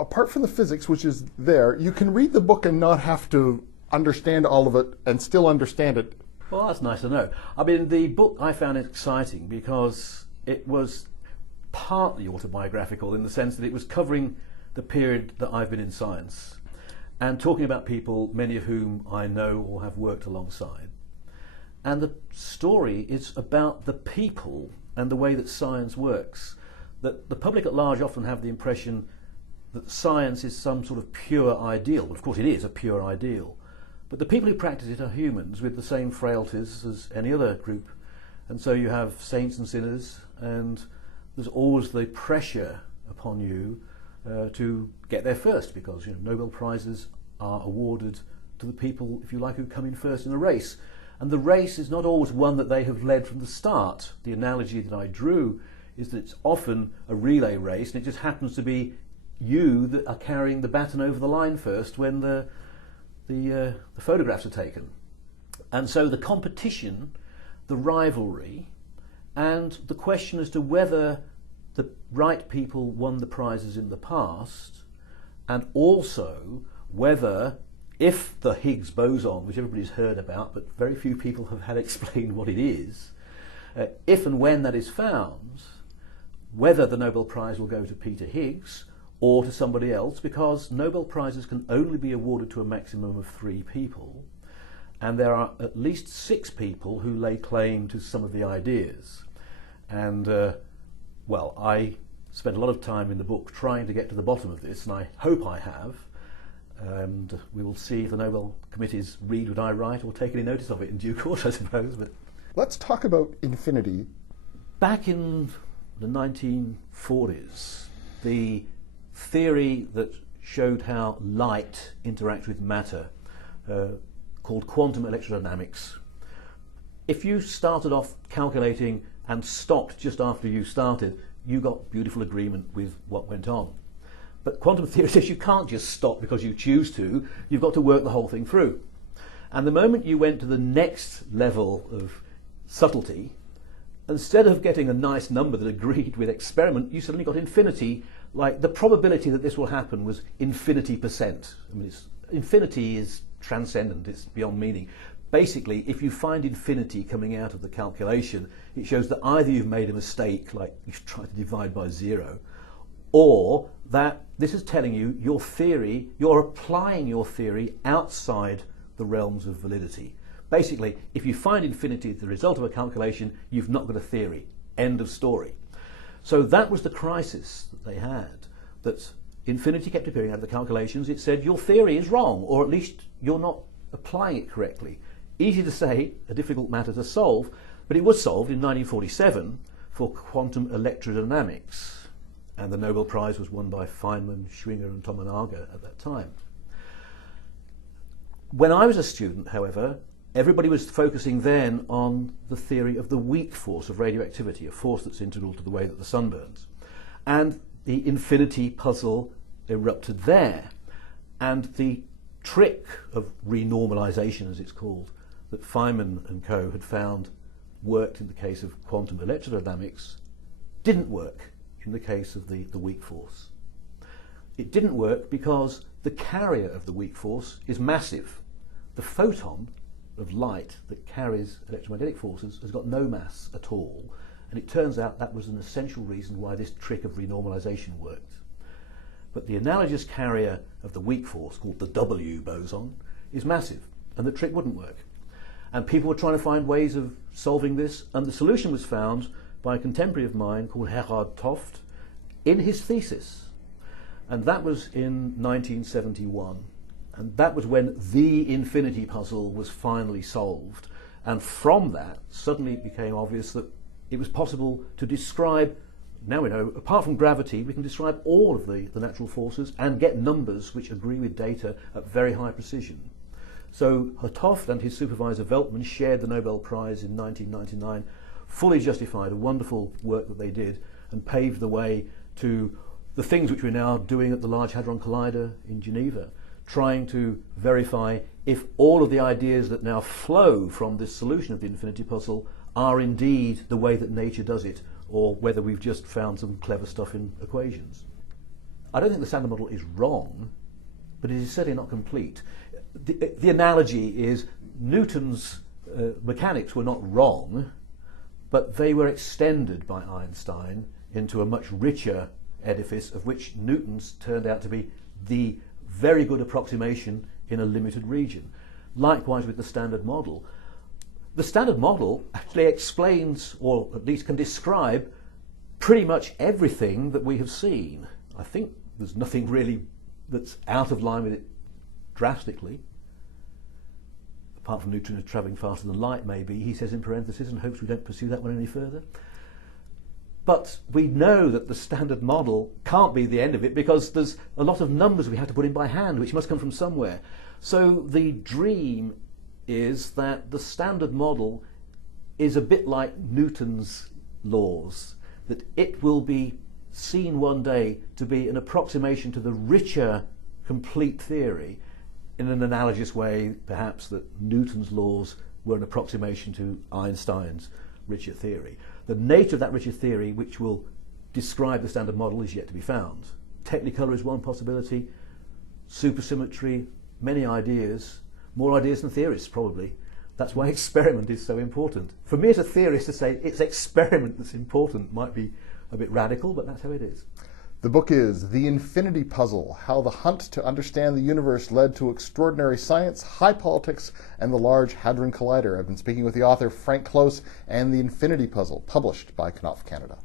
apart from the physics, which is there, you can read the book and not have to understand all of it and still understand it. Well, that's nice to know. I mean, the book I found exciting because it was partly autobiographical in the sense that it was covering the period that I've been in science and talking about people, many of whom I know or have worked alongside. And the story is about the people and the way that science works. That the public at large often have the impression that science is some sort of pure ideal. Well, of course it is a pure ideal. But the people who practice it are humans with the same frailties as any other group. And so you have saints and sinners, and there's always the pressure upon you to get there first, because Nobel Prizes are awarded to the people, if you like, who come in first in a race. And the race is not always one that they have led from the start. The analogy that I drew is that it's often a relay race, and it just happens to be you that are carrying the baton over the line first when the photographs are taken. And so the competition, the rivalry, and the question as to whether the right people won the prizes in the past, and also whether, if the Higgs Boson, which everybody's heard about but very few people have had explained what it is, if and when that is found, whether the Nobel Prize will go to Peter Higgs or to somebody else, because Nobel Prizes can only be awarded to a maximum of 3 people, and there are at least 6 people who lay claim to some of the ideas. And well, I spent a lot of time in the book trying to get to the bottom of this, and I hope I have, and we will see if the Nobel committees read what I write or take any notice of it in due course, I suppose. But let's talk about infinity. Back in the 1940s, the theory that showed how light interacts with matter, called quantum electrodynamics. If you started off calculating and stopped just after you started, you got beautiful agreement with what went on. But quantum theory says you can't just stop because you choose to, you've got to work the whole thing through. And the moment you went to the next level of subtlety, instead of getting a nice number that agreed with experiment, you suddenly got infinity. Like the probability that this will happen was infinity%. I mean, infinity is transcendent, it's beyond meaning. Basically, if you find infinity coming out of the calculation, it shows that either you've made a mistake, like you've tried to divide by 0, or that this is telling you your theory, you're applying your theory outside the realms of validity. Basically, if you find infinity as the result of a calculation, you've not got a theory. End of story. So that was the crisis that they had, that infinity kept appearing out of the calculations. It said your theory is wrong, or at least you're not applying it correctly. Easy to say, a difficult matter to solve, but it was solved in 1947 for quantum electrodynamics, and the Nobel Prize was won by Feynman, Schwinger and Tominaga at that time. When I was a student, however, everybody was focusing then on the theory of the weak force of radioactivity, a force that's integral to the way that the sun burns. And the infinity puzzle erupted there. And the trick of renormalization, as it's called, that Feynman and co. had found worked in the case of quantum electrodynamics didn't work in the case of the weak force. It didn't work because the carrier of the weak force is massive. The photon of light that carries electromagnetic forces has got no mass at all, and it turns out that was an essential reason why this trick of renormalization worked. But the analogous carrier of the weak force, called the W boson, is massive, and the trick wouldn't work. And people were trying to find ways of solving this, and the solution was found by a contemporary of mine called Gerhard Toft in his thesis, and that was in 1971. And that was when the infinity puzzle was finally solved. And from that, suddenly it became obvious that it was possible to describe, now we know, apart from gravity, we can describe all of the natural forces and get numbers which agree with data at very high precision. So Toft and his supervisor Veltman shared the Nobel Prize in 1999, fully justified a wonderful work that they did and paved the way to the things which we're now doing at the Large Hadron Collider in Geneva, trying to verify if all of the ideas that now flow from this solution of the infinity puzzle are indeed the way that nature does it, or whether we've just found some clever stuff in equations. I don't think the Standard Model is wrong, but it is certainly not complete. The analogy is Newton's mechanics were not wrong, but they were extended by Einstein into a much richer edifice, of which Newton's turned out to be the very good approximation in a limited region. Likewise with the Standard Model. The Standard Model actually explains, or at least can describe, pretty much everything that we have seen. I think there's nothing really that's out of line with it drastically, apart from neutrinos travelling faster than light, maybe, he says in parentheses, and hopes we don't pursue that one any further. But we know that the Standard Model can't be the end of it, because there's a lot of numbers we have to put in by hand, which must come from somewhere. So the dream is that the Standard Model is a bit like Newton's laws, that it will be seen one day to be an approximation to the richer complete theory, in an analogous way perhaps that Newton's laws were an approximation to Einstein's richer theory. The nature of that richer theory, which will describe the Standard Model, is yet to be found. Technicolor is one possibility, supersymmetry, many ideas, more ideas than theorists probably. That's why experiment is so important. For me as a theorist to say it's experiment that's important might be a bit radical, but that's how it is. The book is The Infinity Puzzle: How the Hunt to Understand the Universe Led to Extraordinary Science, High Politics, and the Large Hadron Collider. I've been speaking with the author Frank Close and The Infinity Puzzle, published by Knopf Canada.